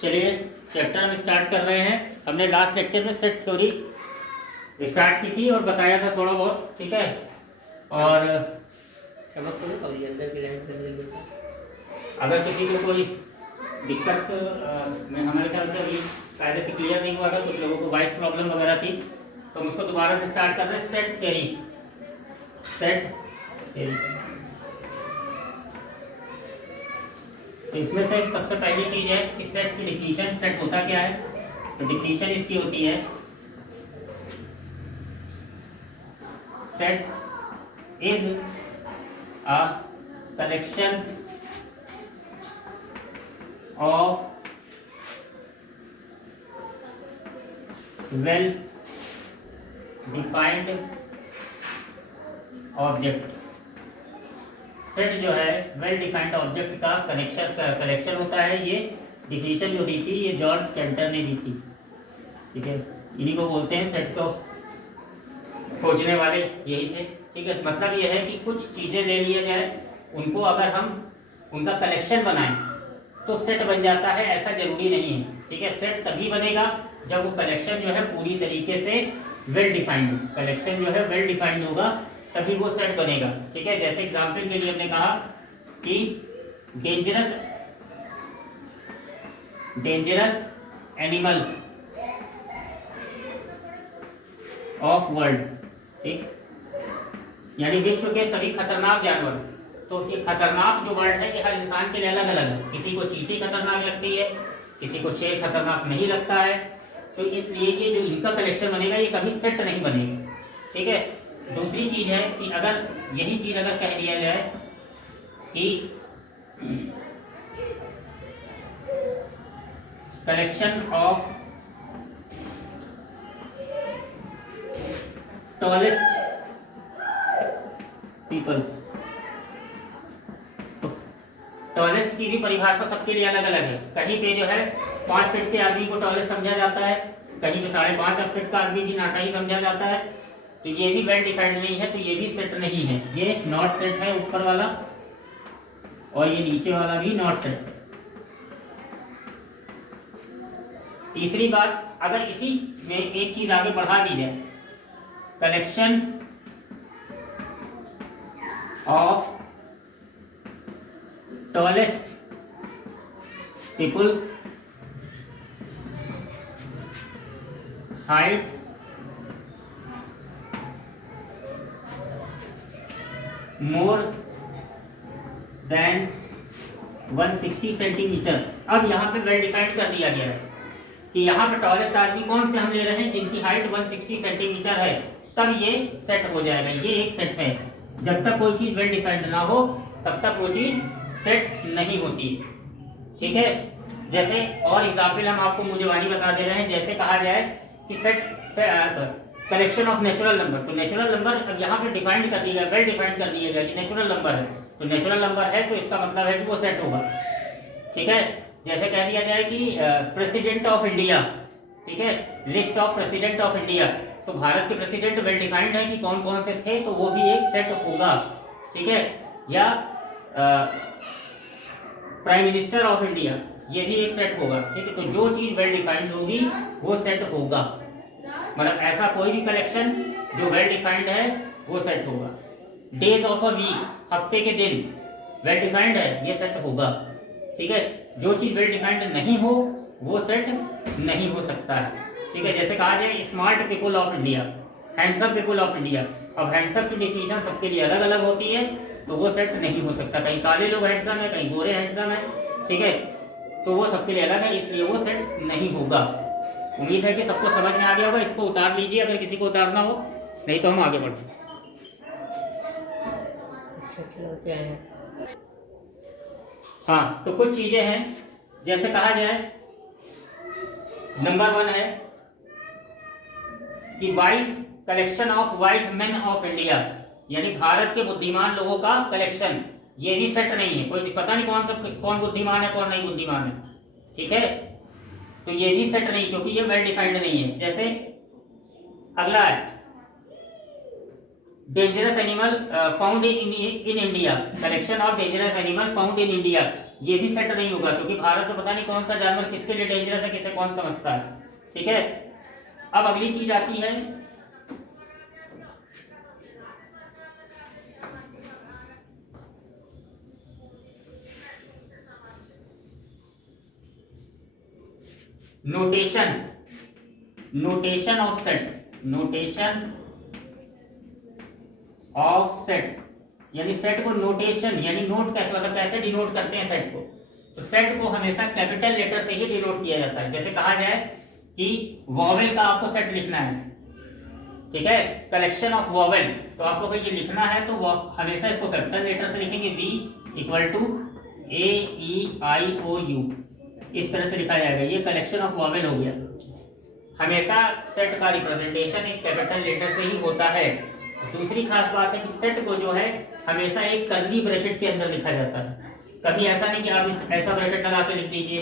चलिए चैप्टर हम स्टार्ट कर रहे हैं। हमने लास्ट लेक्चर में सेट थ्योरी स्टार्ट की थी और बताया था थोड़ा बहुत, ठीक है। और अगर किसी को कोई दिक्कत में हमारे ख्याल से अभी कायदे से क्लियर नहीं हुआ था, कुछ लोगों को वॉइस प्रॉब्लम वगैरह थी, तो हम उसको दोबारा से स्टार्ट कर रहे हैं। Set theory, set theory. तो इसमें से सबसे पहली चीज है कि सेट की डिफिनीशन। सेट होता क्या है? तो डिफिनीशन इसकी होती है, set is a collection of well defined object. Set जो है वेल डिफाइंड ऑब्जेक्ट का कलेक्शन होता है। ये डिफिनीशन जो दी थी ये जॉर्ज कैंटर ने दी थी, ठीक है। इन्हीं को बोलते हैं सेट को खोजने वाले, यही थे, ठीक है। मतलब ये है कि कुछ चीज़ें ले लिया जाए, उनको अगर हम उनका कलेक्शन बनाएं तो सेट बन जाता है, ऐसा जरूरी नहीं है, ठीक है। सेट तभी बनेगा जब वो कलेक्शन जो है पूरी तरीके से वेल डिफाइंड हो। कलेक्शन जो है वेल डिफाइंड होगा तभी वो सेट बनेगा, ठीक है। जैसे एग्जाम्पल के लिए हमने कहा कि डेंजरस एनिमल ऑफ वर्ल्ड, ठीक, यानी विश्व के सभी खतरनाक जानवर। तो ये खतरनाक जो वर्ड है ये हर इंसान के लिए अलग अलग है। किसी को चींटी खतरनाक लगती है, किसी को शेर खतरनाक नहीं लगता है। तो इसलिए ये जो इनका कलेक्शन बनेगा ये कभी सेट नहीं बनेगा, ठीक है। दूसरी चीज है कि अगर यही चीज अगर कह दिया जाए कि कलेक्शन ऑफ टॉलेस्ट पीपल, तो टॉलेस्ट की भी परिभाषा सबके लिए अलग अलग है। कहीं पे जो है 5 फीट के आदमी को टॉलेस्ट समझा जाता है, कहीं पे 5.5 फीट का आदमी भी नाटा ही समझा जाता है। तो ये भी वेल डिफाइंड नहीं है, तो ये भी सेट नहीं है। ये नॉट सेट है ऊपर वाला, और ये नीचे वाला भी नॉट सेट है। तीसरी बात, अगर इसी में एक चीज आगे बढ़ा दी जाए, collection of tallest people height more than 160 centimetre. अब यहाँ पे वेल डिफाइंड कर दिया गया है कि यहाँ पे टॉलेस्ट आदमी कौन से हम ले रहे हैं, जिनकी हाइट 160 सेंटीमीटर है, तब ये सेट हो जाएगा। ये एक सेट है। जब तक कोई चीज वेल डिफाइंड ना हो तब तक वो चीज सेट नहीं होती, ठीक है। जैसे और एग्जाम्पल हम आपको मूल्यवानी बता दे रहे हैं। जैसे कहा जाए कि set collection of natural number, तो नेचुरल नंबर अब यहाँ पे डिफाइंड कर दिया गया, वेल डिफाइंड कर दिया गया कि नेचुरल नंबर है। तो नेचुरल नंबर है तो इसका मतलब है कि वो सेट होगा, ठीक है। जैसे कह दिया जाए कि प्रेसिडेंट ऑफ इंडिया, ठीक है, list of president of India, तो भारत के प्रेसिडेंट वेल डिफाइंड है कि कौन कौन से थे, तो वो भी एक सेट होगा, ठीक है। या प्राइम मिनिस्टर ऑफ इंडिया, ये भी एक सेट होगा, ठीक है। तो जो चीज वेल डिफाइंड होगी वो सेट होगा। मतलब ऐसा कोई भी कलेक्शन जो वेल डिफाइंड है वो सेट होगा। डेज ऑफ अ वीक, हफ्ते के दिन वेल डिफाइंड है, ये सेट होगा, ठीक है। जो चीज वेल डिफाइंड नहीं हो वो सेट नहीं हो सकता है, ठीक है। जैसे कहा जाए smart people of India, handsome people of India. अब हैंडसम की डिफिनीशन सबके लिए अलग अलग होती है, तो वो सेट नहीं हो सकता। कहीं काले लोग हैंडसम है, कहीं गोरे हैंडसम है, ठीक है। तो वो सबके लिए अलग है, इसलिए वो सेट नहीं होगा। उम्मीद है कि सबको समझ में आ गया होगा। इसको उतार लीजिए अगर किसी को उतारना हो, नहीं तो हम आगे बढ़ते हैं। हाँ, तो कुछ चीजें हैं, जैसे कहा जाए नंबर 1 है कि wise collection of wise main of India, यानी भारत के बुद्धिमान लोगों का कलेक्शन। ये भी सेट नहीं है, कोई पता नहीं कौन बुद्धिमान है कौन नहीं बुद्धिमान है, ठीक है। तो ये भी सेट नहीं, क्योंकि ये वेल डिफाइंड नहीं है। जैसे अगला है dangerous animal found in India, collection of dangerous animal found in India, ये भी सेट नहीं होगा, क्योंकि भारत में पता नहीं कौन सा जानवर किसके लिए डेंजरस है, किसे कौन समझता है, ठीक है। अब अगली चीज आती है notation, notation of set, notation of set, यानी सेट को नोटेशन यानी नोट कैसे, मतलब कैसे डिनोट करते हैं सेट को। तो सेट को हमेशा कैपिटल लेटर से ही डिनोट किया जाता है। जैसे कहा जाए कि वॉवेल का आपको सेट लिखना है, ठीक है, कलेक्शन ऑफ वॉवेल, तो आपको अगर ये लिखना है तो हमेशा इसको कैपिटल लेटर से लिखेंगे, V इक्वल टू AEIOU, इस तरह से लिखा जाएगा। ये कलेक्शन ऑफ वॉवेल हो गया। हमेशा सेट का रिप्रेजेंटेशन एक कैपिटल लेटर से ही होता है। दूसरी खास बात है कि सेट को जो है हमेशा एक कर्ली ब्रैकेट के अंदर लिखा जाता है। कभी ऐसा नहीं कि आप ऐसा ब्रैकेट लगा के लिख दीजिए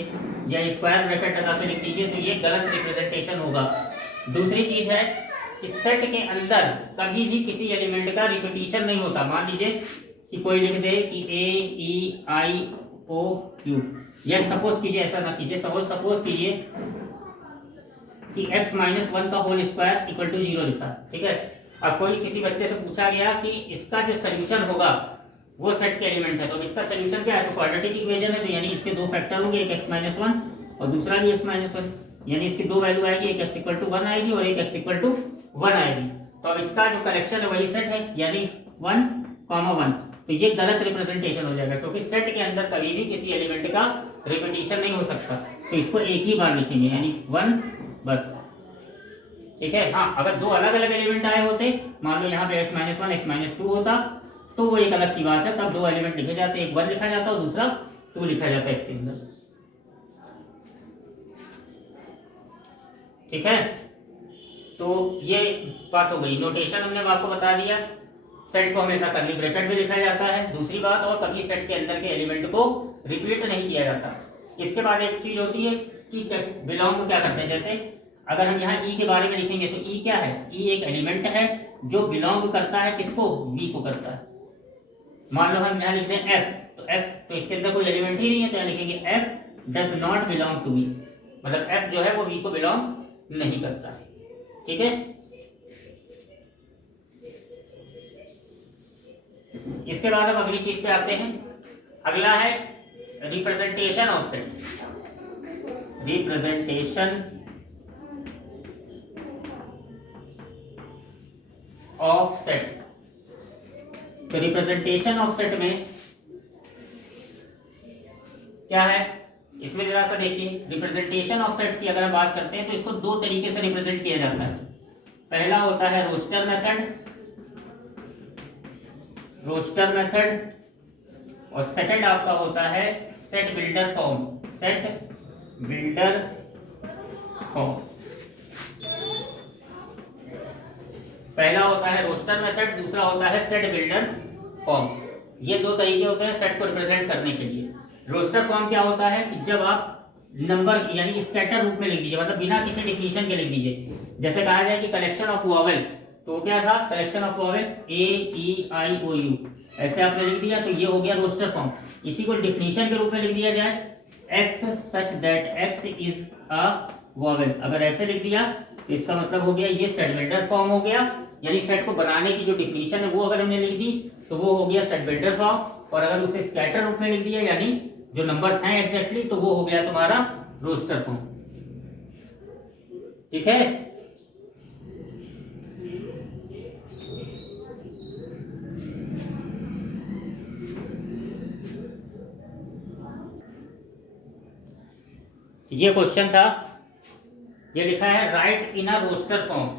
या स्क्वायर ब्रैकेट लगा के लिख दीजिए, तो ये गलत रिप्रेजेंटेशन होगा। दूसरी चीज है कि सेट के अंदर कभी भी किसी एलिमेंट का रिपीटिशन नहीं होता। मान लीजिए कि कोई लिख दे कि AEIOU, या सपोज कीजिए, ऐसा ना कीजिए, सपोज कीजिए कि x-1 का होल स्क्वायर इक्वल टू 0 लिखा, ठीक है। अब कोई किसी बच्चे से पूछा गया कि इसका जो सोल्यूशन होगा वो सेट के एलिमेंट है, तो इसका सोल्यूशन क्या है, तो क्वाड्रेटिक इक्वेशन है, तो यानी इसके दो फैक्टर होंगे, एक x-1 और दूसरा भी x-1, यानी इसकी दो वैल्यू आएगी, एक x इक्वल टू 1 आएगी और एक x इक्वल टू 1 आएगी। तो अब इसका जो कलेक्शन है वही सेट है, यानी 1, 1। तो ये गलत रिप्रेजेंटेशन हो जाएगा, क्योंकि सेट के अंदर कभी भी किसी एलिमेंट का रिपीटिशन नहीं हो सकता। तो इसको एक ही बार लिखेंगे, यानी 1 बस, ठीक है। हाँ, अगर दो अलग अलग एलिमेंट आए होते, मान लो यहाँ पे x-1 x-2 होता, तो वो एक अलग की बात है, तब दो एलिमेंट लिखे जाते, एक 1 लिखा जाता और दूसरा 2 लिखा जाता है इसके अंदर, ठीक है। तो ये बात हो गई, नोटेशन हमने आपको बता दिया। सेट को हमेशा कर्ली ब्रैकेट में लिखा जाता है। दूसरी बात, और कभी सेट के अंदर के एलिमेंट को रिपीट नहीं किया जाता। इसके बाद एक चीज होती है कि बिलोंग क्या करते हैं। जैसे अगर हम यहाँ ई के बारे में लिखेंगे तो ई क्या है, ई एक एलिमेंट है जो बिलोंग करता है किसको, वी को करता है। मान लो हम यहाँ लिखते हैं एफ, तो एफ तो इसके अंदर कोई एलिमेंट ही नहीं है, तो यहाँ लिखेंगे F does not belong to V, मतलब एफ जो है वो वी को बिलोंग नहीं करता है, ठीक है। इसके बाद हम अगली चीज पे आते हैं। अगला है representation of set, representation of set. तो रिप्रेजेंटेशन ऑफ सेट में क्या है, इसमें जरा सा देखिए। रिप्रेजेंटेशन ऑफ सेट की अगर हम बात करते हैं तो इसको दो तरीके से रिप्रेजेंट किया जाता है। पहला होता है रोस्टर मेथड, रोस्टर मेथड, और सेकंड आपका होता है set builder form, set builder form. पहला होता है रोस्टर मेथड, दूसरा होता है सेट बिल्डर फॉर्म। ये दो तरीके होते हैं सेट को रिप्रेजेंट करने के लिए। रोस्टर फॉर्म क्या होता है कि जब आप नंबर यानी स्कैटर रूप में लिख दीजिए, मतलब बिना किसी डिफिनीशन के लिख दीजिए। जैसे कहा जाए कि कलेक्शन ऑफ वॉवेल, तो क्या था, कलेक्शन ऑफ वॉवेल AEIOU, ऐसे आपने लिख दिया, तो ये हो गया रोस्टर फॉर्म। इसी को डिफिनीशन के रूप में लिख दिया जाए, x such that x is a vowel, अगर ऐसे लिख दिया तो इसका मतलब हो गया ये सेट बिल्डर फॉर्म हो गया। यानी सेट को बनाने की जो डिफिनीशन है वो अगर हमने लिख दी तो वो हो गया सेट बिल्डर फॉर्म, और अगर उसे स्कैटर रूप में लिख दिया यानी जो नंबर्स हैं एग्जैक्टली, तो वो हो गया तुम्हारा रोस्टर फॉर्म, ठीक है। ये क्वेश्चन था, ये लिखा है राइट इन अ रोस्टर फॉर्म।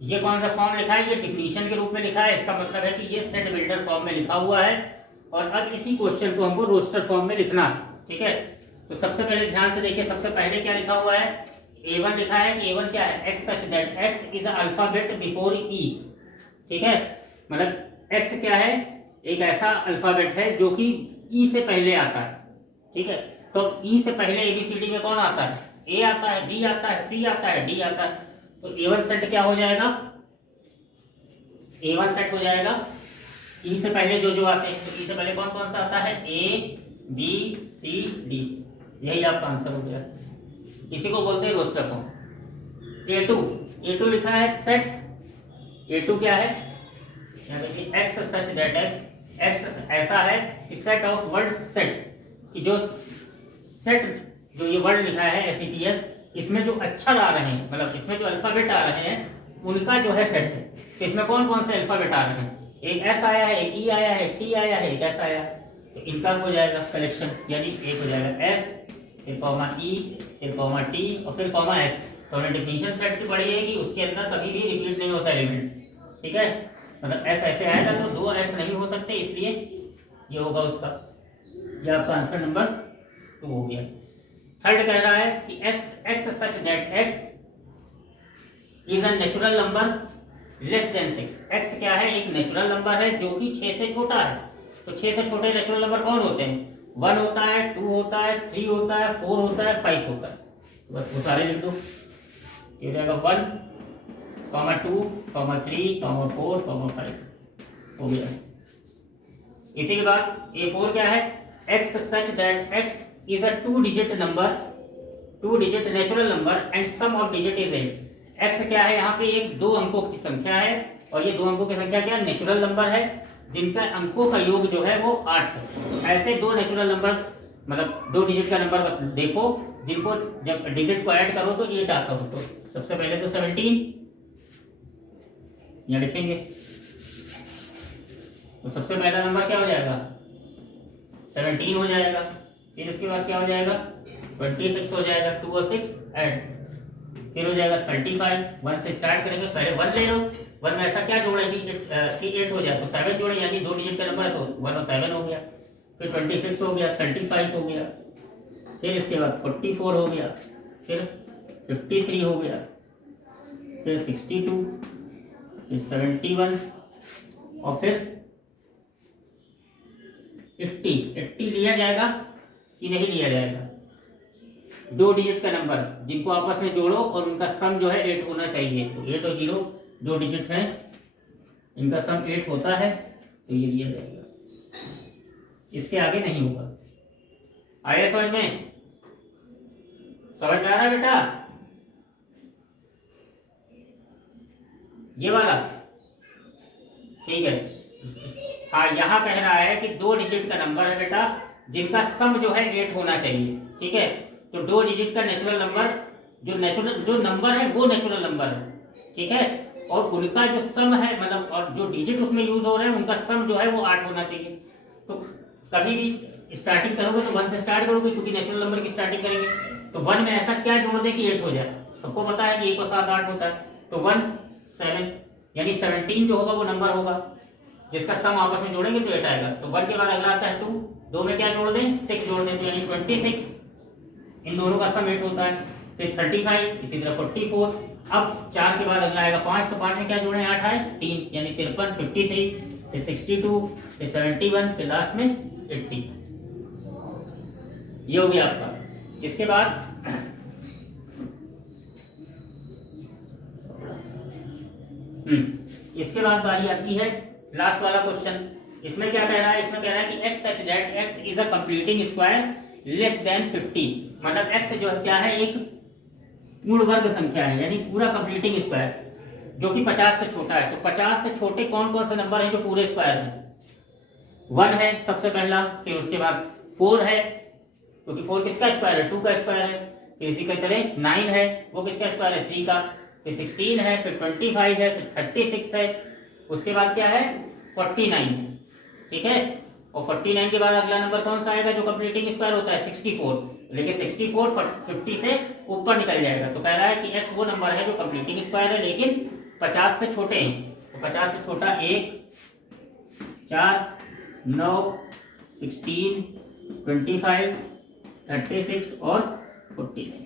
ये कौन सा फॉर्म लिखा है, ये डिफिनीशन के रूप में लिखा है। इसका मतलब है कि ये सेट बिल्डर फॉर्म में लिखा हुआ है, और अब इसी क्वेश्चन को हमको रोस्टर फॉर्म में लिखना है, ठीक है। तो सबसे पहले ध्यान से देखिए, सबसे पहले क्या लिखा हुआ है, A1 लिखा है कि A1 क्या है, x such that x is alphabet before E, ठीक है। मतलब x क्या है, एक ऐसा अल्फ़ाबेट है जो कि ई से पहले आता है, ठीक है। तो ई से पहले ABCD में कौन आता है? ए आता है, बी आता है, सी आता है, डी आता है। तो A1 सेट क्या हो जाएगा? A1 सेट हो जाएगा ई से पहले जो जो आते हैं। तो ई से पहले कौन कौन सा आता है? A B C D, यही आपका आंसर हो गया। इसी को बोलते हैं रोस्टर फॉर्म। A2 लिखा है सेट। A2 क्या है? यहाँ देखिए एक्स सच दैट एक्स ऐसा है कि सेट ऑफ वर्ड सेट्स, कि जो सेट जो ये वर्ड लिखा है SETS, इसमें जो अक्षर आ रहे हैं, मतलब इसमें जो अल्फाबेट आ रहे हैं उनका जो है सेट है। तो इसमें कौन कौन से अल्फाबेट आ रहे हैं? एक एस आया है, एक ई आया है, एक टी आया है, एक एस आया है। तो इनका हो जाएगा कलेक्शन, यानी एक हो जाएगा एस, फिर कॉमा ई, फिर कॉमा टी और फिर कॉमा एस। तो हमने डिफिनीशन सेट की पढ़ी है कि उसके अंदर कभी भी रिपीट नहीं होता एलिमेंट, ठीक है। मतलब एस ऐसे आएगा तो दो एस नहीं हो सकते, इसलिए ये होगा उसका। ये आपका आंसर नंबर 2 हो गया। थर्ड कह रहा है कि X such that X is a natural number less than 6। X क्या है? एक नेचुरल नंबर है जो कि 6 से छोटा है। तो 6 से छोटे नेचुरल नंबर कौन होते हैं? 1 होता है, 2 होता है, 3 होता है, 4 होता है, 5 होता है। तो बस वो सारे लिख दो। ये हो जाएगा 1, 2, 3, 4, 5 हो गया। इसी के बाद A4 क्या है? X such that X is a 2 digit number, 2 digit natural number and sum of digit is 8। X क्या है? यहाँ पे एक 2 अंकों की संख्या है और ये 2 अंकों की संख्या क्या है? नेचुरल नंबर है जिनका अंकों का योग जो है वो 8 है। ऐसे 2 नेचुरल नंबर, मतलब 2 डिजिट का नंबर देखो जिनको जब डिजिट को ऐड करो तो 8 आता हो। तो सबसे पहले तो 17 यहाँ लिखेंगे। तो सबसे पहला नंबर क्या हो जाएगा? 17 हो जाएगा। फिर इसके बाद क्या हो जाएगा? 26 हो जाएगा। 2 और 6 ऐड, फिर हो जाएगा 35। 1 से स्टार्ट करेंगे, पहले 1 ले लो। 1 में ऐसा क्या जोड़े कि 8 हो जाए, तो 7 जोड़े, यानी 2 डिजिट का नंबर है तो 1 और 7 हो गया। फिर 26 हो गया, 35 हो गया, फिर इसके बाद 44 हो गया, फिर 53 हो गया, फिर 62, फिर 71 और फिर 80 लिया जाएगा कि नहीं लिया जाएगा? 2 डिजिट का नंबर जिनको आपस में जोड़ो और उनका सम जो है 8 होना चाहिए। तो 8 और 0 2 डिजिट हैं, इनका सम 8 होता है, तो ये लिया जाएगा। इसके आगे नहीं होगा। आया समझ में? समझ में आ रहा है बेटा? ये वाला ठीक है। हाँ, यहाँ कह रहा है कि 2 डिजिट का नंबर है बेटा जिनका सम जो है 8 होना चाहिए, ठीक है। तो 2 डिजिट का नेचुरल नंबर, जो नंबर है वो नेचुरल नंबर है, ठीक है। और उनका जो सम है, मतलब और जो डिजिट उसमें यूज हो रहे हैं उनका सम जो है वो 8 होना चाहिए। तो कभी भी स्टार्टिंग करोगे तो 1 से स्टार्ट करोगे क्योंकि नेचुरल नंबर की स्टार्टिंग करेंगे। तो 1 में ऐसा क्या जोड़ दे कि 8 हो जाए? सबको पता है कि 1 और 7 8 होता है। तो 1 7 यानी 17 जो होगा वो नंबर होगा जिसका सम आपस में जोड़ेंगे तो 8 आएगा। तो 1 के बाद अगला आता है 2, 2 में क्या जोड़ दें? 6 जोड़ दें, तो यानी 26, इन दोनों का सम 8 होता है। फिर 35, इसी तरह 44। अब 4 के बाद अगला आएगा 5, तो 5 में क्या जोड़े? 8 आए, 3 यानी 53, 53, फिर 62, फिर 71, फिर लास्ट में 80। ये हो गया आपका। इसके बाद इसके बाद बारी आती है लास्ट वाला क्वेश्चन। इसमें क्या कह रहा है? इसमें कह रहा है कि X such that X is a completing square less than 50। मतलब एक्स जो क्या है? एक पूर्ण वर्ग संख्या है, यानी पूरा कंप्लीटिंग स्क्वायर जो कि 50 से छोटा है। तो 50 से छोटे कौन कौन से नंबर है जो पूरे स्क्वायर है? 1 है सबसे पहला, फिर उसके बाद 4 है क्योंकि 4 किसका स्क्वायर है? 2 का स्क्वायर है। फिर इसी का तरह 9 है, वो किसका स्क्वायर है? 3 का। फिर 16 है, फिर 25 है, फिर 36 है, उसके बाद क्या है? 49 है, ठीक है। और 49 के बाद अगला नंबर कौन सा आएगा जो कंप्लीटिंग स्क्वायर होता है? 64। लेकिन 64 50 से ऊपर निकल जाएगा। तो कह रहा है कि एक्स वो नंबर है जो कंप्लीटिंग स्क्वायर है लेकिन 50 से छोटे हैं। तो 50 से छोटा 1, 4, 9, 16, 25, 36 और 49।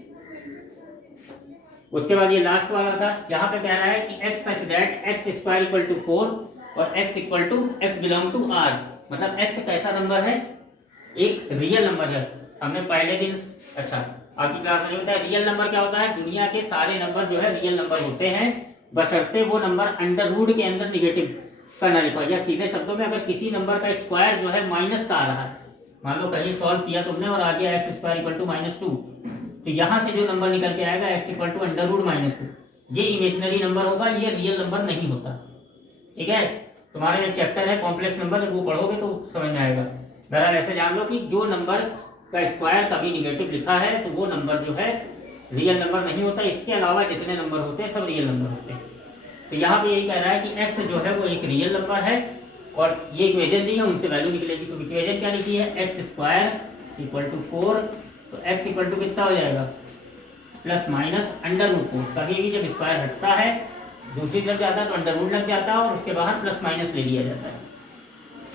उसके बाद ये लास्ट वाला था, यहाँ पे कह रहा है कि X such that X square equal to 4 और x equal to x belong to r, मतलब x कैसा नंबर है, एक रियल नंबर है। हमने पहले दिन, अच्छा आपकी क्लास में होता है रियल नंबर क्या होता है, दुनिया के सारे नंबर जो है रियल नंबर होते हैं, बशर्ते वो नंबर अंडर रूट के अंदर निगेटिव का ना लिखा, या सीधे शब्दों में अगर किसी नंबर का स्क्वायर जो है माइनस का आ रहा है, मान लो कहीं सॉल्व किया तुमने और आ गया एक्स स्क्वायर इक्वल टू -2, तो यहाँ से जो नंबर निकल के आएगा X equal to under root -2, ये इमेजिनरी नंबर होगा, ये रियल नंबर नहीं होता। ठीक है, तुम्हारे एक चैप्टर है कॉम्प्लेक्स नंबर, जब वो पढ़ोगे तो समझ में आएगा। बहरहाल ऐसे जान लो कि जो नंबर का स्क्वायर कभी निगेटिव लिखा है तो वो नंबर जो है रियल नंबर नहीं होता। इसके अलावा जितने नंबर होते हैं सब रियल नंबर होते हैं। तो यहाँ पे यही कह रहा है कि x जो है वो एक रियल नंबर है और ये इक्वेशन दी है, उनसे वैल्यू निकलेगी। तो इक्वेशन क्या लिखी है, एक्स स्क्वायर इक्वल टू 4, तो x इक्वल टू कितना हो जाएगा, प्लस माइनस अंडर रूट 4। कभी भी जब स्क्वायर हटता है दूसरी तरफ जाता है तो अंडर रूट लग जाता है और उसके बाहर प्लस माइनस ले लिया जाता है।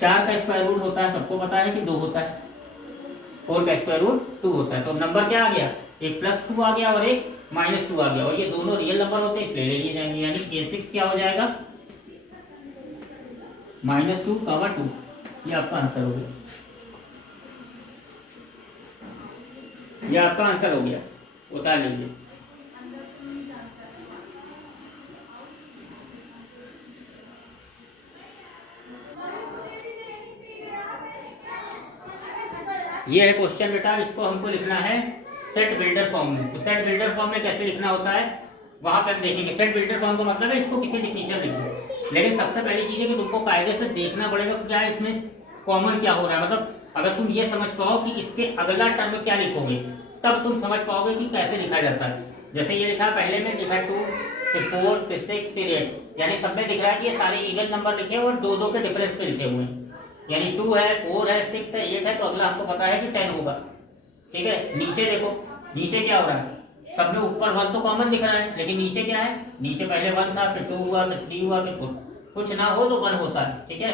4 का स्क्वायर रूट होता है, सबको पता है कि 2 होता है, 4 का स्क्वायर रूट 2 होता है। तो नंबर क्या आ गया, एक +2 आ गया और एक -2 आ गया, और ये दोनों रियल नंबर होते हैं इसलिए ले लिए जाएंगे। यानी A6 क्या हो जाएगा, -2, ये आपका आंसर हो गया, ये आपका आंसर हो गया, उतार लीजिए। ये है क्वेश्चन बेटा, इसको हमको लिखना है सेट बिल्डर फॉर्म में। तो सेट बिल्डर फॉर्म में कैसे लिखना होता है वहां पे हम देखेंगे। सेट बिल्डर फॉर्म का मतलब है इसको किसी डिफिनेशन लिख दो, लेकिन सबसे पहली चीज है कि तुमको कायदे से देखना पड़ेगा क्या इसमें कॉमन क्या हो रहा है। मतलब अगर तुम ये समझ पाओ कि इसके अगला टर्म क्या लिखोगे तब तुम समझ पाओगे कि कैसे लिखा जाता है। जैसे ये लिखा है, पहले में लिखा 2 फिर 4 फिर 6 फिर 8, यानी सब में दिख रहा है कि ये सारे इवन नंबर लिखे और 2-2 के डिफरेंस पे लिखे हुए हैं। यानी 2 है, 4 है, 6 है, 8 है, तो अगला हमको पता है कि 10 होगा। ठीक है, नीचे देखो, नीचे क्या हो रहा है, सब में ऊपर 1 तो कॉमन दिख रहा है, लेकिन नीचे क्या है, नीचे पहले 1 था, फिर 2 हुआ, फिर 3 हुआ, फिर 4, कुछ ना हो तो 1 होता है। ठीक है,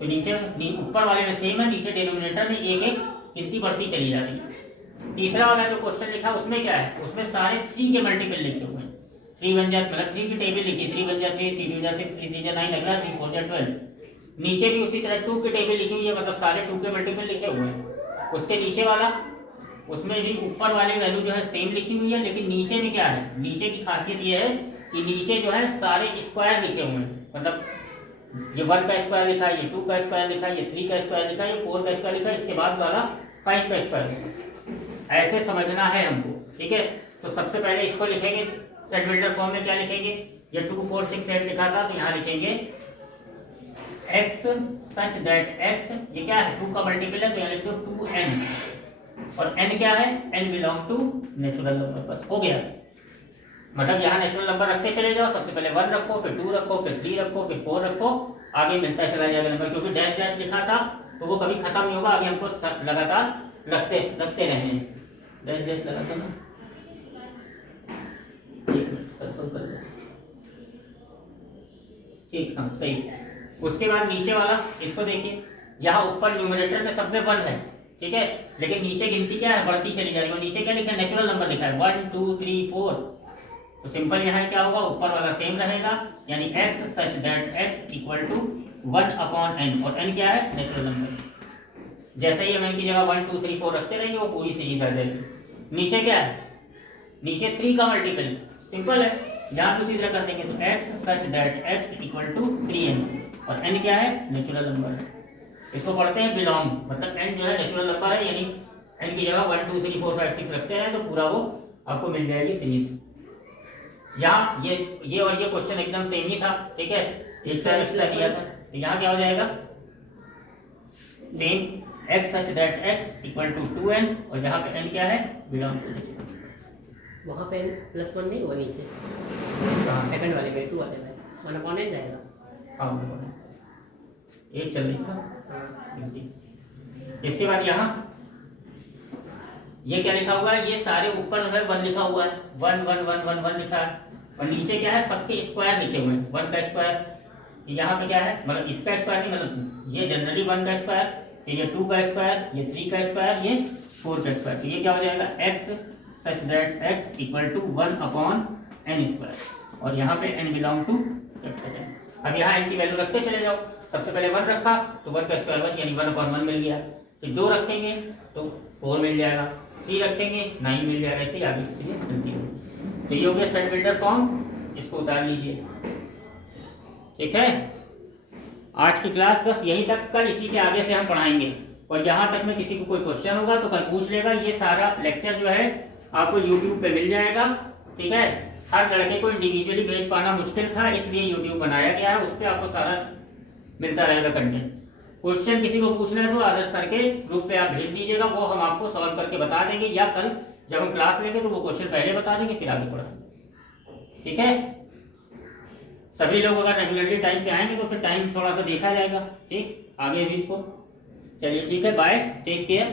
तो नीचे ऊपर वाले में सेम है, नीचे डिनोमिनेटर में एक एक गिनती बढ़ती चली जा रही है। तीसरा वाला जो क्वेश्चन लिखा उसमें क्या है, उसमें सारे 3 के मल्टीपल लिखे हुए हैं। 3 1 जा मतलब 3 की टेबल लिखी, 3 1 जा 3, 3 2 जा 6, 3 3 जा 9, अगला 3 4 जा 12। नीचे भी उसी तरह 2 की टेबल लिखी हुई है, मतलब सारे 2 के मल्टीपल लिखे हुए हैं। उसके नीचे वाला, उसमें भी ऊपर वाले वैल्यू जो है सेम लिखी हुई है, लेकिन नीचे में क्या है, नीचे की खासियत ये है कि नीचे जो है सारे स्क्वायर लिखे हुए हैं। मतलब ये 1 का स्क्वायर लिखा है, ये 2 का स्क्वायर लिखा है, ये 3 का स्क्वायर लिखा है, ये 4 का स्क्वायर लिखा है, इसके बाद वाला 5 का स्क्वायर। ऐसे समझना है हमको। ठीक है, तो सबसे पहले इसको लिखेंगे सेट बिल्डर फॉर्म में। क्या लिखेंगे, ये 2 4 6 8 लिखा था, तो यहाँ लिखेंगे x सच दैट x, ये क्या है 2 का मल्टीपल है, तो यहाँ लिख दो 2n, और n क्या है, n belong to natural number. बस हो गया। मतलब यहाँ नेचुरल नंबर रखते चले जाओ, सबसे पहले 1 रखो, फिर 2 रखो, फिर 3 रखो, फिर 4 रखो, आगे मिलता चला जाएगा नंबर, क्योंकि डैश डैश लिखा था तो वो कभी खत्म नहीं होगा, आगे हमको लगातार रखते रहेंगे। डैश डैश लगा दो ना, ठीक, हाँ सही। उसके बाद नीचे वाला, इसको देखिए, यहाँ ऊपर न्यूमरेटर में सब में 1 है, ठीक है, लेकिन नीचे गिनती क्या है, बढ़ती चली जा रही है। और नीचे क्या लिखा है, नेचुरल नंबर लिखा है 1 2 3 4। तो सिंपल यहाँ क्या होगा, ऊपर वाला सेम रहेगा, यानी x such that x equal to 1/n, और n क्या है, नेचुरल नंबर। जैसे ही हम n की जगह 1 2 3 4 रखते रहेंगे वो पूरी सीरीज आ जाएगी। नीचे क्या है, नीचे 3 का मल्टीपल, सिंपल है, यहाँ भी उसी तरह कर देंगे। तो x such that x equal to 3n, और n क्या है, नेचुरल नंबर है। इसको पढ़ते हैं बिलोंग, मतलब n जो है नेचुरल नंबर है, यानी n की जगह 1 2 3 4 5 6 रखते हैं तो पूरा वो आपको मिल जाएगी सीरीज। यहाँ ये और ये क्वेश्चन एकदम सेम ही था। ठीक है, एक का एक्स्ट्रा दिया था, तो यहाँ क्या हो जाएगा, same x such that x equal to 2n, और यहाँ पे n क्या है, बिलोंग टू। वहाँ पे +1 नहीं हुआ नीचे, सेकंड वाले में 2 वाले में 1/n जाएगा। हाँ, एक चल रही था। इसके बाद यहाँ ये क्या लिखा हुआ है, ये सारे ऊपर जो है 1 लिखा हुआ है, 1 1 1 1 1 लिखा है, और नीचे क्या है, सबके स्क्वायर लिखे हुए हैं। 1 का स्क्वायर, यहाँ पे क्या है, मतलब इसका स्क्वायर नहीं, मतलब ये जनरली 1 का स्क्वायर, फिर ये 2 का स्क्वायर, ये 3 का स्क्वायर, ये 4 का स्क्वायर। तो ये क्या हो जाएगा, x such that x equal to 1/n square, और यहाँ पे n belong to capital N। अब यहाँ n की वैल्यू रखते चले जाओ। सबसे पहले 1 रखा तो 1 का स्क्वायर 1 यानी 1/1 मिल गया। फिर 2 रखेंगे तो 4 मिल जाएगा, 3 रखेंगे 9 मिल जाएगा, ऐसे ही आगे सीरीज चलती रहेगी। तो ये हो गया सेट बिल्डर फॉर्म, इसको उतार लीजिए। ठीक है, आज की क्लास बस यही तक, कल इसी के आगे से हम पढ़ाएंगे। और यहाँ तक में किसी को कोई क्वेश्चन होगा तो कल पूछ लेगा। ये सारा लेक्चर जो है आपको यूट्यूब पे मिल जाएगा। ठीक है, हर लड़के को इंडिविजुअली भेज पाना मुश्किल था, इसलिए यूट्यूब बनाया गया है, उस पर आपको सारा मिलता रहेगा कंटेंट। क्वेश्चन किसी को पूछना है तो आदर्श सर के ग्रुप पे आप भेज दीजिएगा, वो हम आपको सॉल्व करके बता देंगे, या कल जब हम क्लास लेंगे तो वो क्वेश्चन पहले बता देंगे फिर आगे पढ़ाएंगे। ठीक है, सभी लोग अगर रेगुलरली टाइम पे आएंगे तो फिर टाइम थोड़ा सा देखा जाएगा। ठीक, आगे भी इसको चलिए। ठीक है, बाय, टेक केयर।